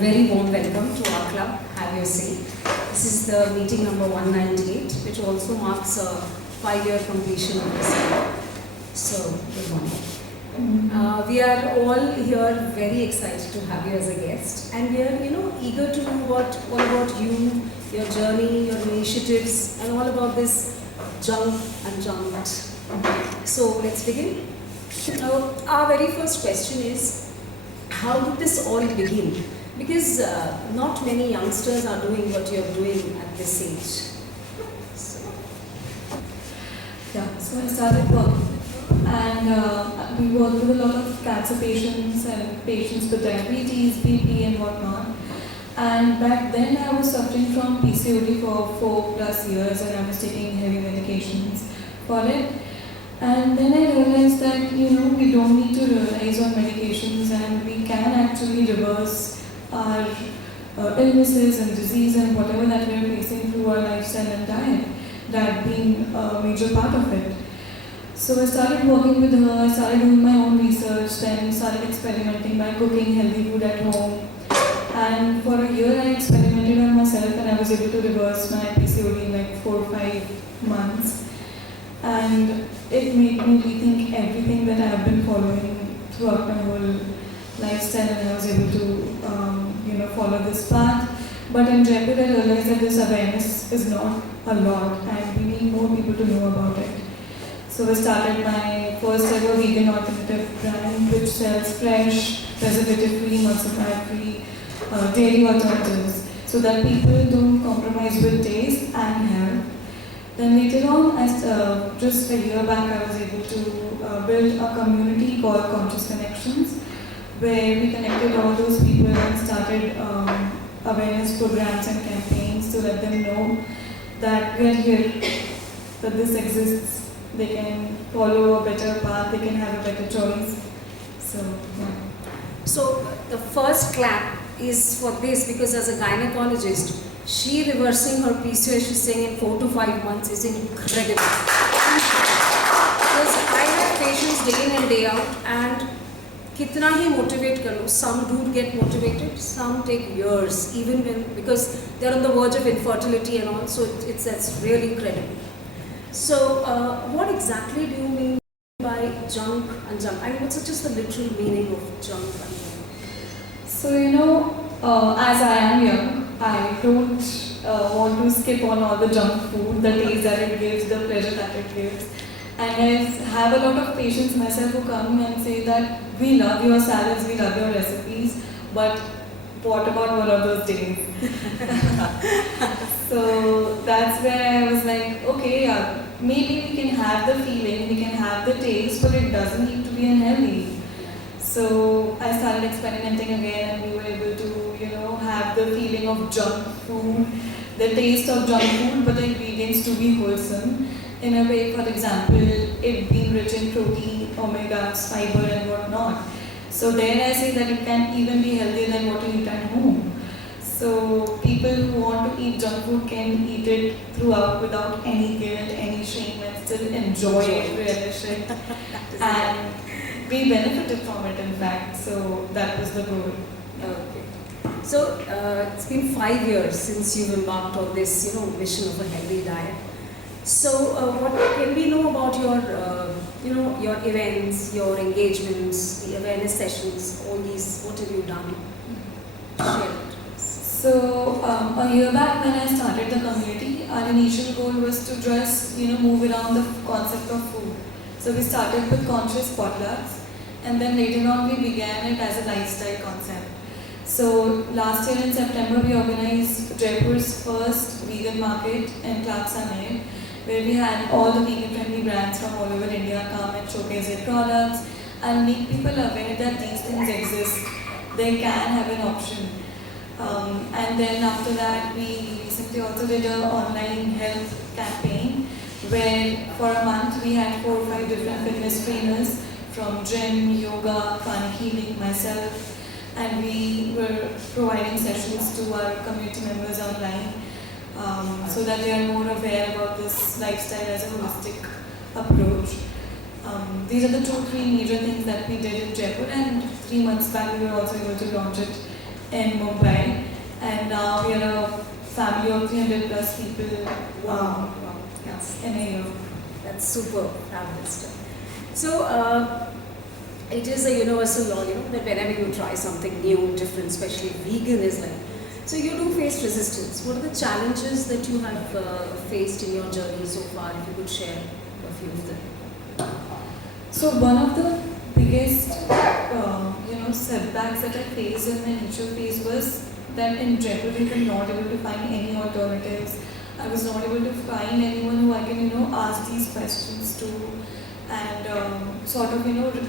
very warm welcome to our club, Have Your Say. This is the meeting number 198, which also marks a 5-year completion of this year. So, good morning. We are all here very excited to have you as a guest, and we are, eager to know all about you, your journey, your initiatives, and all about this junk and junked. So, let's begin. Our very first question is, how did this all begin? Because not many youngsters are doing what you're doing at this age. So I started work, and we work with a lot of cancer patients and patients with diabetes, BP and whatnot. And back then I was suffering from PCOD for 4+ years, and I was taking heavy medications for it. And then I realized that, we don't need to rely on medications, and we can actually reverse our illnesses and disease and whatever that we're facing through our lifestyle and diet, that being a major part of it. So I started working with her, I started doing my own research, then started experimenting by cooking healthy food at home. And for a year I experimented on myself, and I was able to reverse my PCOD in like 4 or 5 months. And it made me rethink everything that I have been following throughout my whole lifestyle, and I was able to follow this path. But in Jaipur I realized that this awareness is not a lot, and we need more people to know about it. So I started my first ever vegan alternative brand, which sells fresh, preservative-free, emulsifier-free dairy alternatives, so that people don't compromise with taste and health. Then later on, just a year back, I was able to build a community called Conscious Connections, where we connected all those people and started awareness programs and campaigns to let them know that we are here, that this exists, they can follow a better path, they can have a better choice. So the first clap is for this, because as a gynecologist, she reversing her PCOS, she's saying in 4 to 5 months, is incredible. Because I have patients day in and day out, and kitna hi motivate karo, some do get motivated, some take years, even because they're on the verge of infertility and all, so that's really credible. So what exactly do you mean by junk and junk? I mean, what's just the literal meaning of junk and junk? So, as I am young, I don't want to skip on all the junk food, the taste that it gives, the pleasure that it gives. And I have a lot of patients myself who come and say that we love your salads, we love your recipes, but what about one of those days? So that's where I was like, okay, yeah, maybe we can have the feeling, we can have the taste, but it doesn't need to be unhealthy. So I started experimenting again, and we were able to, have the feeling of junk food, the taste of junk food, but the ingredients to be wholesome. In a way, for example, it being rich in protein, omegas, fiber and whatnot. So there I say that it can even be healthier than what you eat at home. So people who want to eat junk food can eat it throughout without any guilt, any shame, and still enjoy it, relish it. And we benefited from it, in fact. So that was the goal. Okay. So it's been 5 years since you've embarked on this, mission of a healthy diet. So what can we know about your events, your engagements, the awareness sessions, all these? What have you done? Share it. So a year back when I started the community, our initial goal was to just move around the concept of food. So we started with conscious potlucks, and then later on we began it as a lifestyle concept. So last year in September we organized Jaipur's first vegan market in Clark Summit, where we had all the vegan friendly brands from all over India come and showcase their products and make people aware that these things exist. They can have an option. And then after that, we recently also did an online health campaign, where for a month we had 4 or 5 different fitness trainers from gym, yoga, pranic healing, myself, and we were providing sessions to our community members online, so that they are more aware about this lifestyle as a holistic approach. These are the 2-3 major things that we did in Jaipur, and 3 months back we were also able to launch it in Mumbai, and now we are a family of 300 plus people. Wow. Yeah, in a year. That's super fabulous. So, it is a universal law, that whenever you try something new, different, especially vegan is like. So, you do face resistance. What are the challenges that you have faced in your journey so far? If you could share a few of them. So one of the biggest, setbacks that I faced in my initial phase was that in Jaipur we were not able to find any alternatives. I was not able to find anyone who I can, ask these questions to and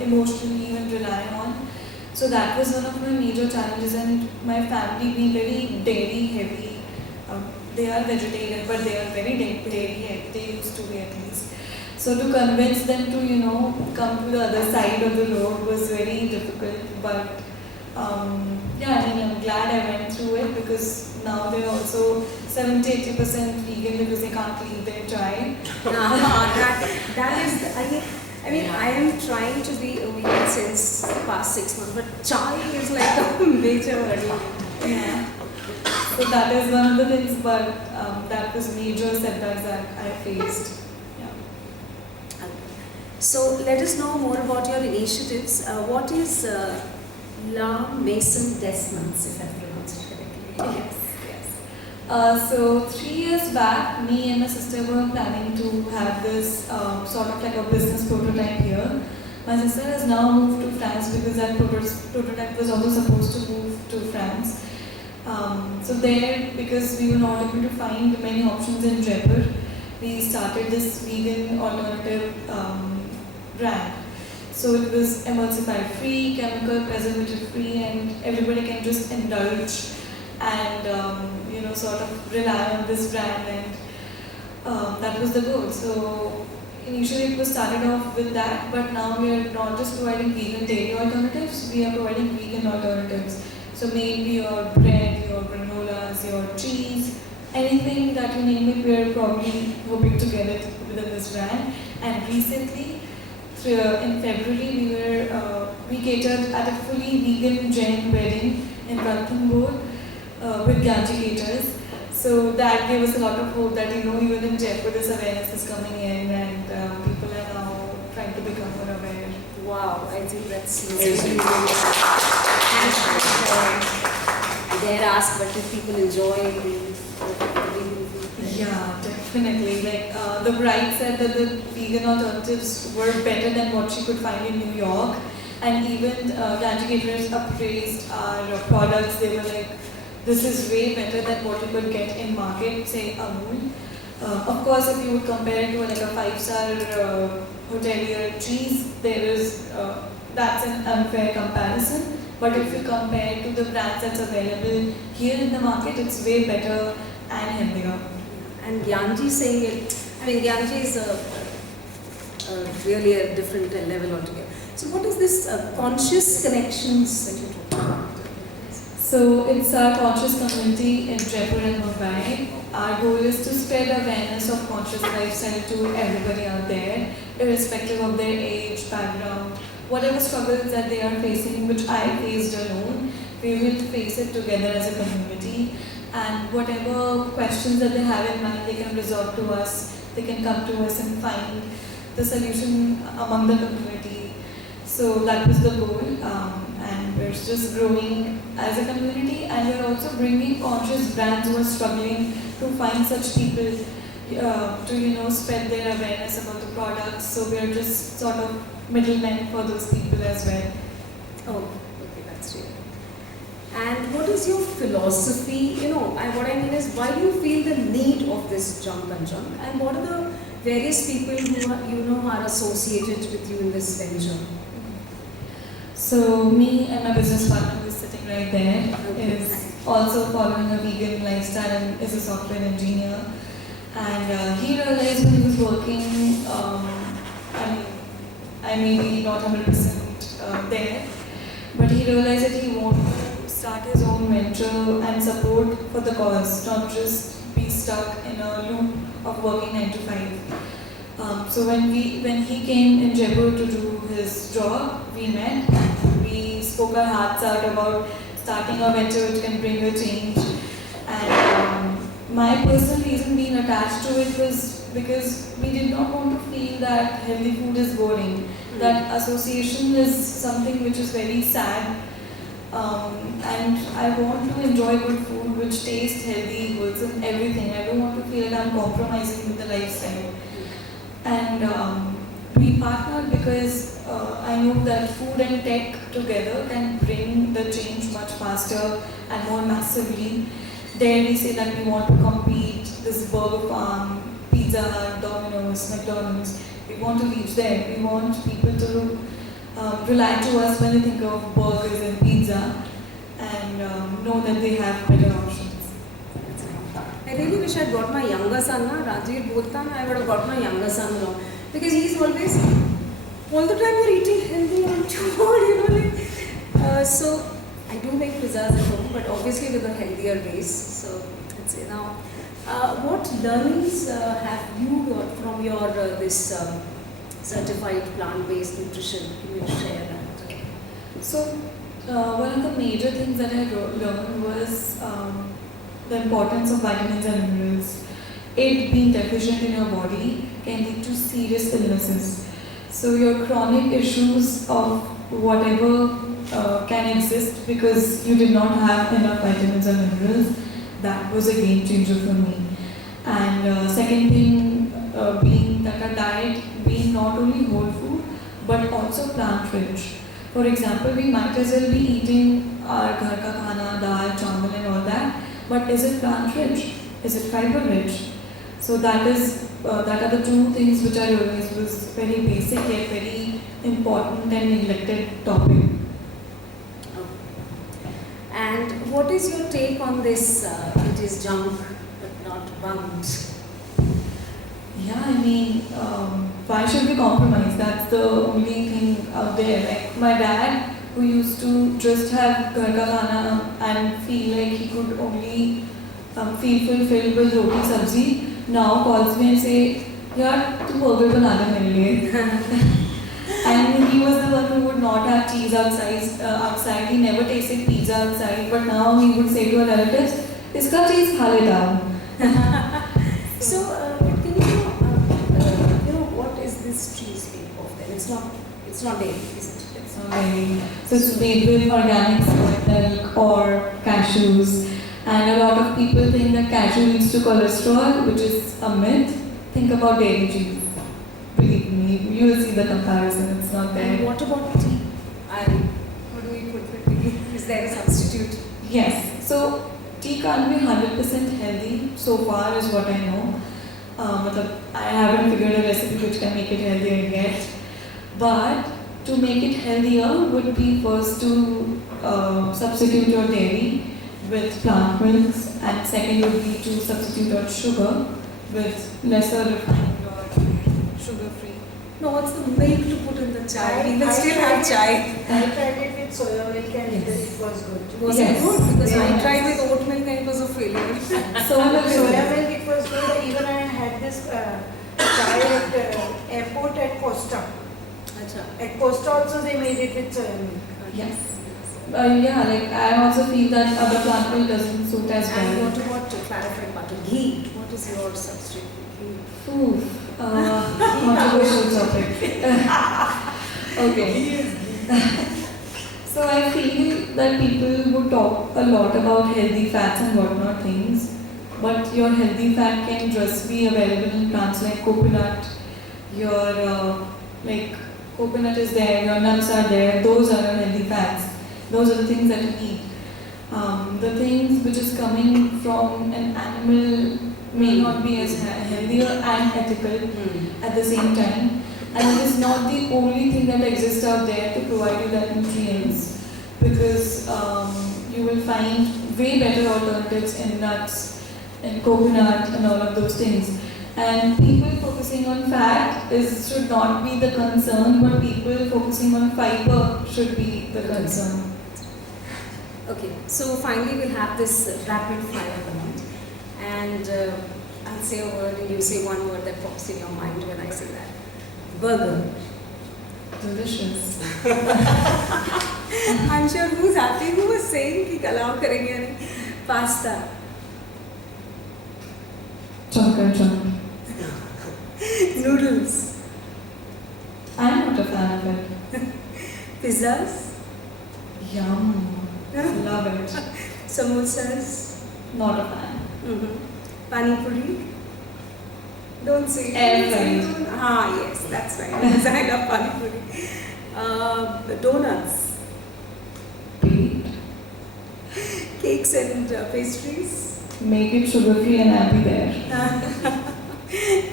emotionally even rely on. So that was one of my major challenges, and my family being very dairy heavy. They are vegetarian, but they are very dairy heavy. They used to be at least. So to convince them to, come to the other side of the road was very difficult. But I'm glad I went through it, because now they're also 70-80% vegan because they can't leave their child. That is, I am trying to be a vegan since the past 6 months, but child is like a major hurdle. Yeah. So that is one of the things, but that was major setbacks that I faced. So let us know more about your initiatives. What is La Maison des Nuns, if I pronounced it correctly? Yes. So 3 years back, me and my sister were planning to have this sort of like a business prototype here. My sister has now moved to France because that prototype was also supposed to move to France. So there, because we were not able to find many options in Jaipur, we started this vegan alternative brand. So it was emulsifier free, chemical preservative free, and everybody can just indulge and sort of rely on this brand, and that was the goal. So initially it was started off with that, but now we are not just providing vegan dairy alternatives, we are providing vegan alternatives. So maybe your bread, your granolas, your cheese, anything that you name it, we are probably hoping to get it within this brand. And recently, in February, we catered at a fully vegan Jain wedding in Ranthambore with Gyanji Caters. So that gave us a lot of hope that even in Jaipur this awareness is coming in, and people are now trying to become more aware. Wow, I think that's amazing. Dare ask, but if people enjoy the vegan food? Yeah, definitely. Like the bride said that the vegan alternatives were better than what she could find in New York, and even Gyanji Caterers appraised our products. They were like, this is way better than what you could get in market, say Amul. Of course, if you would compare it to like a 5-star hotelier cheese, that's an unfair comparison. But if you compare to the brands that's available here in the market, it's way better and healthier. And Gyanji saying it, Gyanji is really a different level altogether. So what is this conscious connections that you're talking about? So it's our conscious community in Jaipur and Mumbai. Our goal is to spread awareness of conscious lifestyle to everybody out there, irrespective of their age, background, whatever struggles that they are facing, which I faced alone. We will face it together as a community. And whatever questions that they have in mind, they can resort to us. They can come to us and find the solution among the community. So that was the goal. And we're just growing as a community, and we're also bringing conscious brands who are struggling to find such people to spread their awareness about the products. So we're just sort of middlemen for those people as well. Oh, okay, that's real. And what is your philosophy? What I mean is, why do you feel the need of this jump and jump? And what are the various people who are associated with you in this venture? So me and my business partner who is sitting right there is also following a vegan lifestyle and is a software engineer. And he realized when he was working, I may be not 100% there, but he realized that he wanted to start his own venture and support for the cause, not just be stuck in a loop of working 9 to 5. So when he came in Jaipur to do his job, we met. We spoke our hearts out about starting a venture which can bring a change. And my personal reason being attached to it was because we did not want to feel that healthy food is boring. That association is something which is very sad. And I want to enjoy good food which tastes healthy, wholesome, everything. I don't want to feel that I'm compromising with the lifestyle. And we partnered because I know that food and tech together can bring the change much faster and more massively. There we say that we want to compete, this Burger Farm, Pizza Hut, Domino's, McDonald's. We want to reach there. We want people to rely to us when they think of burgers and pizza and know that they have better options. I really wish I'd got my younger son, na Rajveer bolta na, I would have got my younger son along. Because he's always, all the time you're eating healthy, aren't you? You know, like, so I do make pizzas at home, but obviously with a healthier base. So let's say now, what learnings have you got from your this certified plant-based nutrition? Can you share that? So one of the major things that I learned was the importance of vitamins and minerals. It being deficient in your body can lead to serious illnesses. So your chronic issues of whatever can exist because you did not have enough vitamins and minerals, that was a game changer for me. And second thing being that our diet being not only whole food but also plant rich. For example, we might as well be eating our ghar ka khana, dal, chawal and all that, but is it plant rich? Is it fiber rich? So that are the two things which I realized was very basic yet very important and neglected topic. And what is your take on this? It is junk but not bunked. Yeah, I mean, why should we compromise? That's the only thing out there. Like my dad, who used to just have ghar ka khana and feel like he could only feel fulfilled with roti sabzi, now calls me and say, "Yaar, tu burger bana de mere liye." And he was the one who would not have cheese outside. He never tasted pizza outside, but now he would say to our relatives, "Iska cheese kha leta hu." So, can you know what is this cheese made of then? It's not dairy, is it? It's not dairy. So it's made with organic soy milk or cashews. And a lot of people think that cashew leads to cholesterol, which is a myth. Think about dairy cheese. Believe me, you will see the comparison. It's not And there. what about tea? And what do we put with tea? Is there a substitute? Yes. So tea can't be 100% healthy so far, is what I know. I haven't figured a recipe which can make it healthier yet. But to make it healthier would be first to substitute your dairy with plant milks, and second would be to substitute your sugar with lesser refined or sugar-free. No, what's the milk to put in the chai? I- People I still tried have it. chai. I tried it with soya milk and Yes. it was good. Was Yes. it good? Because I Yes. tried with oat milk and it was a failure. So Soya milk, it was good. Even I had this chai at airport at Costa. Acha. At Costa also they made it with soya milk. Yes. Yeah, like I also feel that other plant milk doesn't suit as And well. what about clarified butter? Ghee. What is your substitute for ghee? Ooh, controversial topic. Okay. So I feel that people would talk a lot about healthy fats and whatnot things, but your healthy fat can just be available in plants like coconut. Your like coconut is there, your nuts are there. Those are your healthy fats. Those are the things that you need. The things which is coming from an animal may not be as healthier and ethical at the same time, and it is not the only thing that exists out there to provide you that nutrients, because you will find way better alternatives in nuts, in coconut and all of those things. And people focusing on fat should not be the concern, but people focusing on fiber should be the concern. Okay, so finally we'll have this rapid fire round, and I'll say a word and you say one word that pops in your mind when I say that. Burger. Delicious. I'm sure who's happy, who was saying कि कल आओ करेंगे या नहीं. Pasta. Chocolate chunk. Noodles. I'm not a fan of it. Pizzas. Yum. Love it. Samosas. Not a fan. Pani puri. Don't say. Everything. Yes, that's right. Because I love pani puri. Donuts. Baked. Cakes and pastries. Make it sugar-free and I'll be there.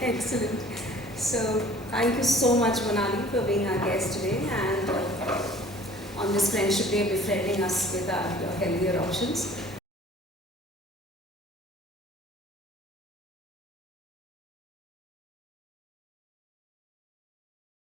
Excellent. So, thank you so much, Manali, for being our guest today and on this Friendship Day, befriending us with our healthier options.